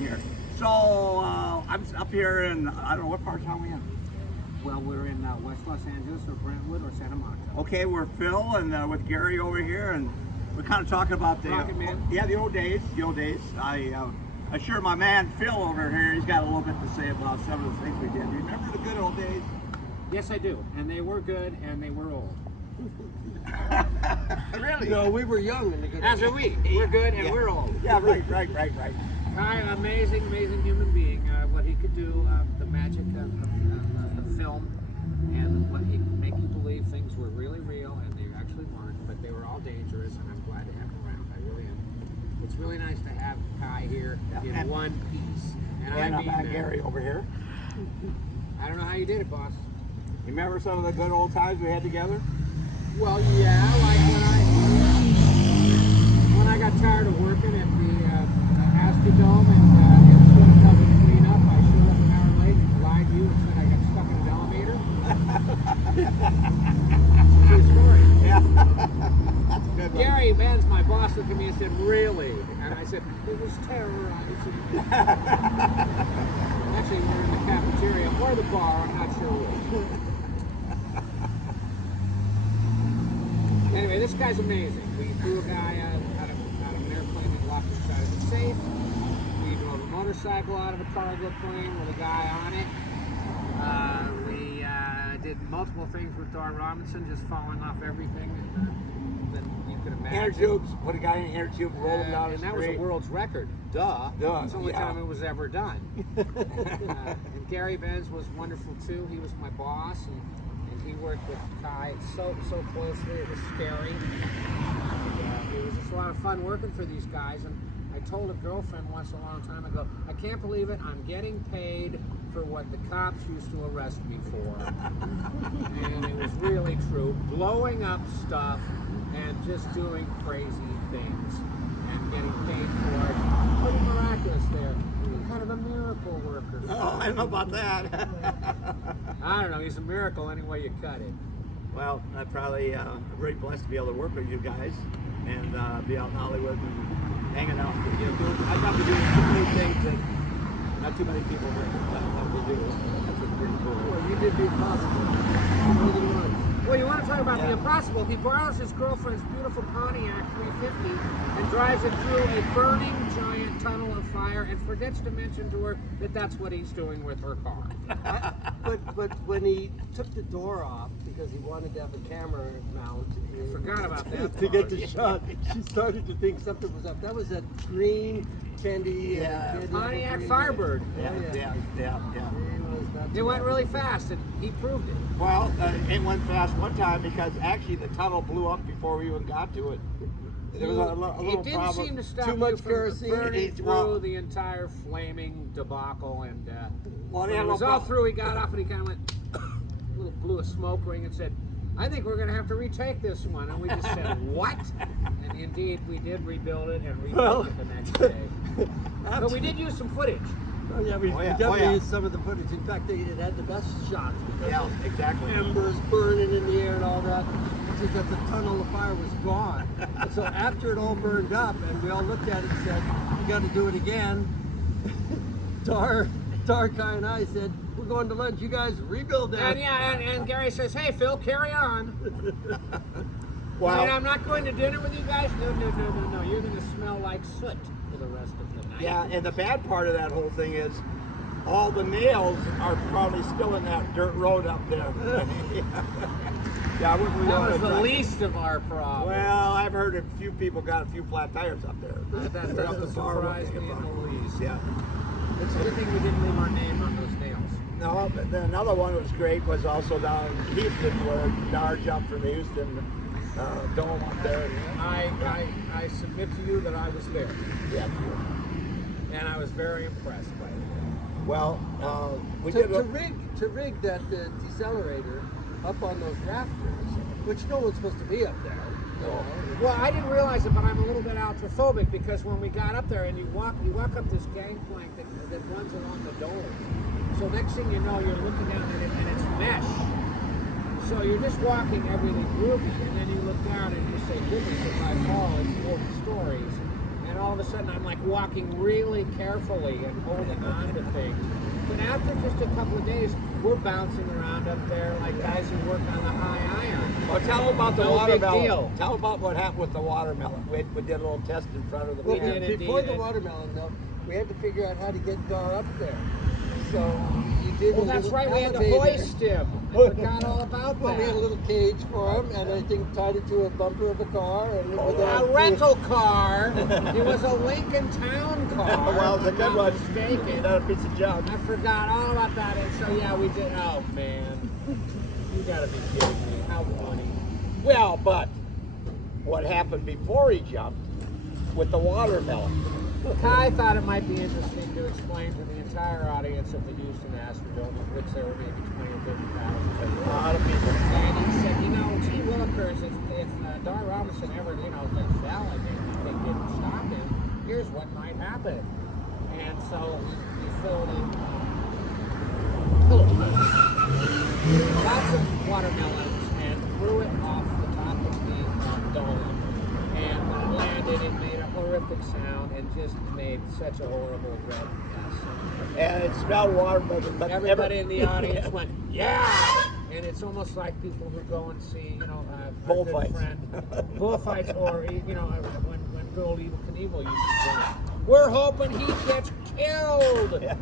here. So I'm up here in, I don't know what part of town we in. Well, we're in West Los Angeles or Brentwood or Santa Monica. Okay, we're Phil and with Gary over here, and we're kind of talking about the Rocket Man. yeah, the old days. I assure my man Phil over here, he's got a little bit to say about some of the things we did. Remember the good old days? Yes, I do, and they were good, and they were old. Really? No, we were young in the good As are we. We're good, and we're old. Yeah, right. Kai, amazing human being. What he could do, the magic of film, and what he could make you believe things were really real, and they actually weren't, but they were all dangerous, and I'm glad to have him around. I really am. It's really nice to have Kai here in one piece. And I mean Gary over here. I don't know how you did it, boss. You remember some of the good old times we had together? Well, yeah, like when I got tired of working at the Astrodome and it was going to come and clean up, I showed up an hour late and lied to you and said I got stuck in an elevator. True story. Yeah. That's a good one. Gary Benz, my boss, looked at me and said, "Really?" And I said, "It was terrorizing." Actually, we were in the cafeteria or the bar, I'm not sure which. Anyway, this guy's amazing. We threw a guy out of an airplane and locked inside of the safe. We drove a motorcycle out of a cargo plane with a guy on it. We did multiple things with Dar Robinson, just falling off everything that you could imagine. Inner tubes. Put a guy in inner tube, roll him down the and street. that was a world's record. Duh. It's the only time it was ever done. And Gary Benz was wonderful too. He was my boss, and he worked with Kai so closely. It was scary. And, it was just a lot of fun working for these guys. And I told a girlfriend once a long time ago, I can't believe it. I'm getting paid for what the cops used to arrest me for. And it was really true. Blowing up stuff and just doing crazy things and getting paid for it. Pretty miraculous there. Kind of a miracle worker. Oh, I don't know about that. I don't know. He's a miracle any way you cut it. Well, I'm probably very blessed to be able to work with you guys and be out in Hollywood and hanging out. You know, I got to do too many things that not too many people have to do. That's pretty cool. Well, you did the impossible. More than once. Well, you want to talk about the impossible? He borrows his girlfriend's beautiful Pontiac 350 and drives it through a burning giant tunnel of fire and forgets to mention to her that that's what he's doing with her car. But when he took the door off because he wanted to have a camera mount, I forgot about that to get part. the shot, she started to think something was up. That was that green candy. Pontiac Firebird. Yeah. It went really fast, and he proved it. Well, it went fast one time because actually the tunnel blew up before we even got to it. There was a little It didn't problem. seem to stop Too much you from kerosene. burning through the entire flaming debacle, and Well, when it was all through, he got off and he kind of went, blew a smoke ring and said, "I think we're going to have to retake this one." And we just said, "What?" And indeed, we did rebuild it and retake it the next day. But we did use some footage. Oh yeah, we definitely used some of the footage. In fact, it had the best shots because exactly. embers burning in the air and all that. It's just that the tunnel of fire was gone. So after it all burned up, and we all looked at it and said, "We got to do it again." Kai and I said, "We're going to lunch. You guys rebuild that." And Gary says, "Hey Phil, carry on." Wow. And I'm not going to dinner with you guys. No. You're going to smell like soot for the rest of the night. Yeah, and the bad part of that whole thing is all the nails are probably still in that dirt road up there. That was the least of our problems. Well, I've heard a few people got a few flat tires up there. That doesn't surprise me in the least. Yeah. It's a good thing we didn't leave our name on those nails. No, but then another one that was great was also down in Houston where Dar jumped from the Houston dome up there. I submit to you that I was there. Yeah. And I was very impressed by it. Well, to rig that decelerator up on those rafters, which no one's supposed to be up there. No. Well, I didn't realize it, but I'm a little bit claustrophobic because when we got up there and you walk up this gangplank that runs along the dome. So next thing you know, you're looking down at it and it's mesh. So you're just walking everything groovy, and then you look down and you say, "Goodness, if I fall, it's 40 stories." And all all of a sudden I'm like walking really carefully and holding on to things. But after just a couple of days, we're bouncing around up there like guys who work on the high iron. Well, tell them about the No big watermelon. deal. Tell them about what happened with the watermelon. We did a little test in front of the Well, did indeed. before the watermelon, though, we had to figure out how to get Dar up there. So you did Well, a that's little right, we had to elevator. hoist him. I forgot all about Well, we had a that. little cage for him, and I think tied it to a bumper of a car. And A rental car. It was a Lincoln Town car. Well, it's a if good I'm one. not mistaken. Not a piece of junk. I forgot all about that. And so, yeah, we did. Oh, man. You gotta be kidding me. How funny. Well, but what happened before he jumped with the watermelon? Kai thought it might be interesting to explain to the entire audience of the Houston Astrodome, of which there were maybe 20 or 30,000. A lot of people. And he said, you know, gee willikers, if Dar Robinson ever, fell and they didn't stop him, here's what might happen. And so he filled in lots of watermelons and threw it off the top of the dome and landed and made a horrific sound and just made such a horrible red mess. And it smelled watermelon. But Everybody in the audience went, yeah! And it's almost like people who go and see, our good Bullfights. friend, bullfights, or, when Girl Evil Knievel used to say, we're hoping he gets killed! Yeah.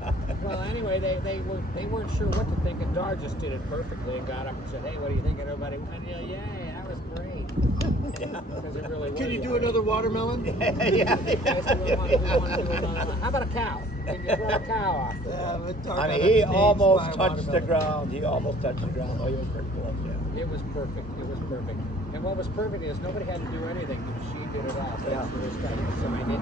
Well, anyway, they weren't sure what to think, and Dar just did it perfectly and got up and said, hey, what do you think? And everybody went, yeah, yay, that was great. Because it really was. Can you do another watermelon? Yeah. We want to do another one. How about a cow? Can you throw a cow off? Yeah, but Dar I got mean, he upstaged almost by a touched the watermelon. ground. He almost touched the ground. Oh, he was pretty close, yeah. It was perfect. It was perfect. And what was perfect is nobody had to do anything. The machine did it all. Thanks Yeah. to this guy who designed it.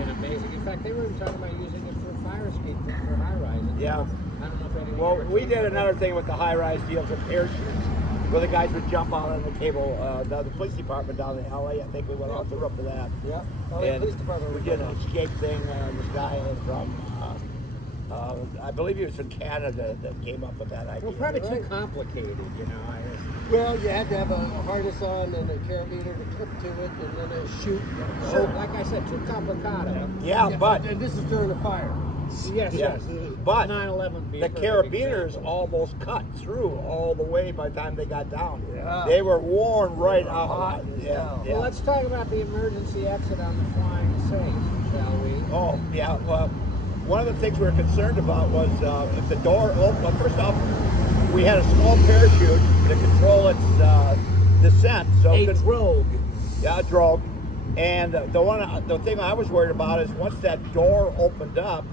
And amazing. In fact, they were even talking about using it for fire escape for high rise. Yeah. I don't know if anyone. Well, ever we came did up with another it. thing with the high-rise deals with parachutes, where the guys would jump out on the cable. The police department down in LA, I think we went off the roof of that. Yeah. And Police department. we did an escape thing. This guy is from, I believe he was from Canada that came up with that idea. Well, probably too Right. complicated, Well, you had to have a harness on and a carabiner to clip to it, and then a chute. Sure, like I said, too complicado. Yeah, but And this is during a fire. Yes, Yes. yes. But 9/11 being the a perfect carabiners example. almost cut through all the way by the time they got down. Yeah. They were worn right out. Hot as Yeah, hell. yeah. Well, let's talk about the emergency exit on the flying safe, shall we? Oh, yeah. Well, one of the things we were concerned about was if the door opened. Well, first off, we had a small parachute to control its descent. So A it could- drogue. Yeah, a drogue. And the thing I was worried about is once that door opened up,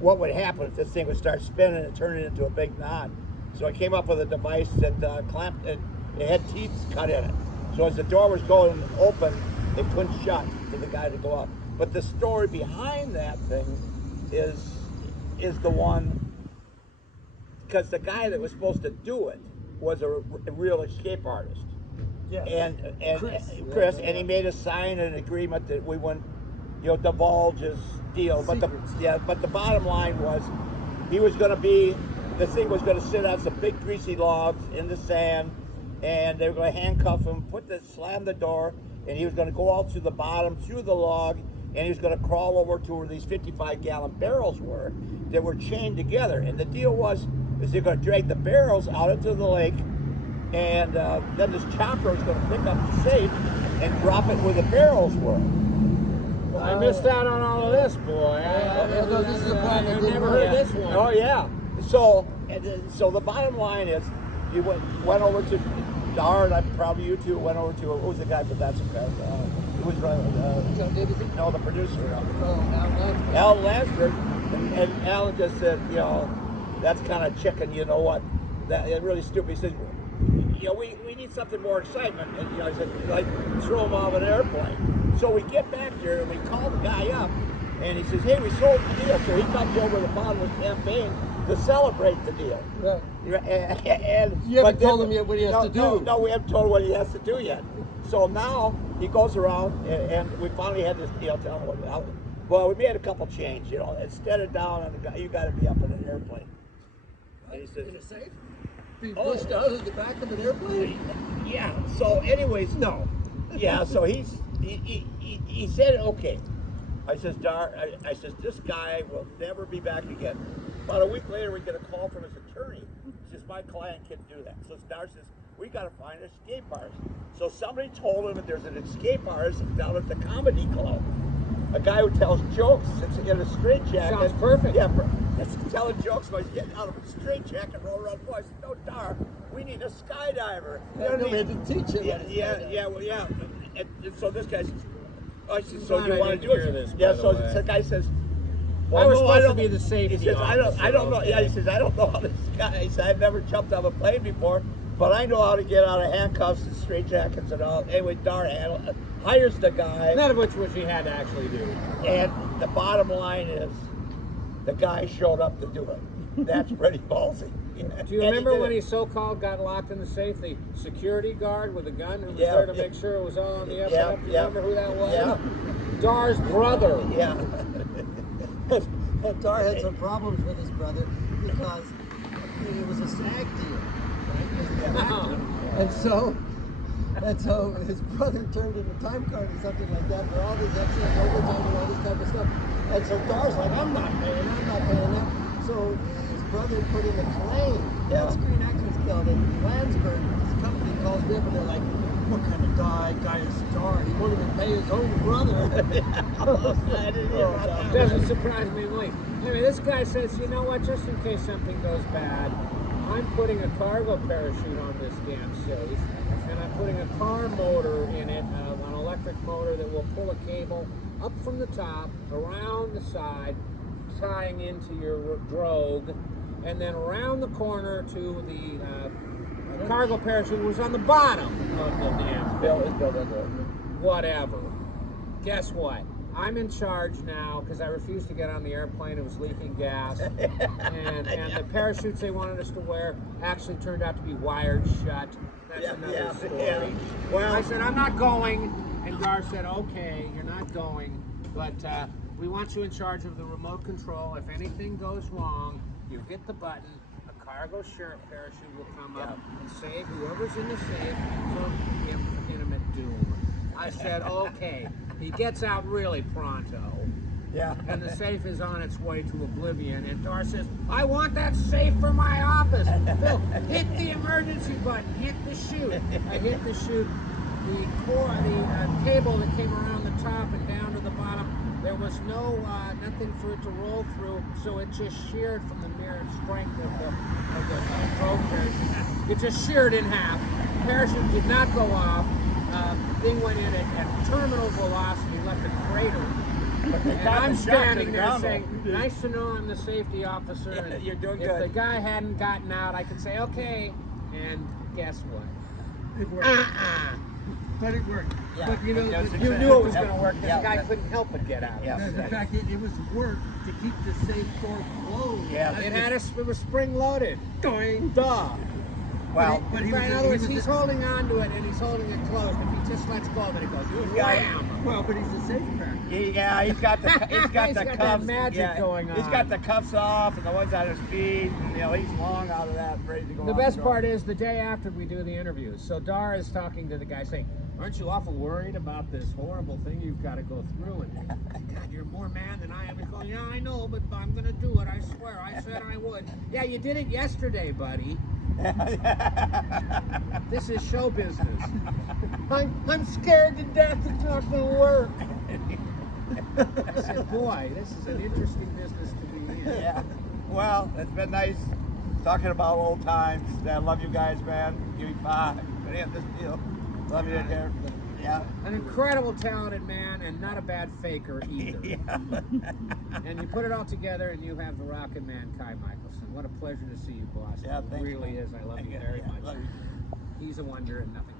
what would happen if this thing would start spinning and turn it into a big knot? So I came up with a device that clamped it. It had teeth cut in it. So as the door was going open, it couldn't shut for the guy to go up. But the story behind that thing is the one, because the guy that was supposed to do it was a real escape artist. Yeah. And Chris. and he made us sign an agreement that we wouldn't, divulge his deal. But the bottom line was, this thing was going to sit on some big greasy logs in the sand, and they were going to handcuff him, slam the door, and he was going to go out through the bottom, through the log, and he was going to crawl over to where these 55-gallon barrels were that were chained together. And the deal was, they're going to drag the barrels out into the lake, and then this chopper was going to pick up the safe and drop it where the barrels were. I missed out on all of this, boy. no, this is a plan that I didn't never work. heard this one. Oh yeah. So the bottom line is, you went over to Dar, and probably you two went over to, who was the guy for That's Okay? Who was Joe Davidson? no, the producer. Oh, now Al Lansford, and Alan just said, that's kind of chicken. You know what? That it's really stupid. He said, we need something more excitement. And I said, like, throw him off an airplane. So we get back there and we call the guy up, and he says, hey, we sold the deal. So he comes over the Bottomless campaign to celebrate the deal. Right. And You haven't but then- told him yet what he has to do. No, we haven't told him what he has to do yet. So now he goes around, and we finally had this deal. Tell him what. Well, we made a couple change. Instead of down on the guy, you got to be up in an airplane. And he says, In a safe? Be Oh. pushed out of the back of an airplane? yeah. So, anyways, no. Yeah. So he said, okay. I says, Dar, I says, this guy will never be back again. About a week later, we get a call from his attorney. He says, my client can't do that. So Dar says, we got to find escape artist. So somebody told him that there's an escape artist down at the comedy club. A guy who tells jokes, sits in a straitjacket. Sounds perfect. Yeah, that's telling jokes while he's getting out of a straitjacket, roll around. Boy, I said, no, Dar, we need a skydiver. We had to teach him. Yeah. And so this guy says, I said, so Glad you I want to didn't do hear it? this, by Yeah, the so way. the guy says, I was no, supposed to don't- be the safety He says, I don't know. officer, Yeah, he okay. says, I don't know how this guy. He said, I've never jumped off a plane before, but I know how to get out of handcuffs and straitjackets and all. Anyway, Dar hires the guy, None of which he had to actually do. and the bottom line is, the guy showed up to do it. That's pretty ballsy. Do you remember when he so-called got locked in the safe? The security guard with a gun who was there to make sure it was all on the up and up. Do you remember who that was? Yeah. Dar's brother. Yeah. And Dar had some problems with his brother because it was a SAG deal, right? He was an actor. And so his brother turned in a time card or something like that for all these extra overtime and all this type of stuff. And so Dar's like, I'm not paying that. So his brother put in a claim. Yeah. Screen Actors Guild in Landsberg, this company calls me up and they're like, what kind of guy is Dar? He won't even pay his own brother. I didn't hear about that. Doesn't surprise me, Mike. Anyway, this guy says, you know what, just in case something goes bad, I'm putting a cargo parachute on this damn safe, and I'm putting a car motor in it, an electric motor that will pull a cable up from the top, around the side, tying into your drogue, and then around the corner to the cargo parachute was on the bottom of the damn thing. Whatever. Guess what? I'm in charge now because I refused to get on the airplane. It was leaking gas. And the parachutes they wanted us to wear actually turned out to be wired shut. That's another story. Yeah. Well, I said, I'm not going. And Dar said, okay, you're not going. But we want you in charge of the remote control. If anything goes wrong, you hit the button. A cargo parachute will come up and save whoever's in the safe from imminent doom. I said, okay. He gets out really pronto. Yeah. And the safe is on its way to oblivion. And Dar says, I want that safe for my office. Phil, hit the emergency button. Hit the chute. I hit the chute. The cable that came around the top and down to the bottom, there was nothing for it to roll through, so it just sheared from the mere strength of the drogue parachute. It just sheared in half. Parachute did not go off. The thing went in at terminal velocity, left a crater. And I'm standing there saying, nice to know I'm the safety officer. And you're doing if good. the guy hadn't gotten out, I could say, okay. And guess what? It worked. But it worked. Yeah. But you know, You knew it was going to work because the guy couldn't help but get out. Yeah. the fact that it was work to keep the safe door closed. Yeah. It was spring loaded. Going. Duh. Well, But In other words, he's holding on to it and he's holding it closed. If he just lets go, then it goes wham. Well, but he's a safe cracker. Yeah, he's got the He's got cuffs. that magic going He's on. got the cuffs off and the ones on his feet. And, he's long out of that, ready to go. The off best the part is the day after we do the interviews. So Dar is talking to the guy saying, aren't you awful worried about this horrible thing you've got to go through? And God, you're more man than I am. He's going, yeah, I know, but I'm going to do it. I swear. I said I would. Yeah, you did it yesterday, buddy. This is show business. I'm scared to death to talk to work. I said, boy, this is an interesting business to be in. Yeah. Well, it's been nice talking about old times. I love you guys, man. Give me 5. Yeah, this deal. Love you in here. Yeah. An incredible talented man and not a bad faker either. Yeah. And you put it all together and you have the Rockin' Man, Kai Michelson. What a pleasure to see you, boss. Yeah, It thanks, really man. is. I love you Yeah, very yeah, much. love you. He's a wonder and nothing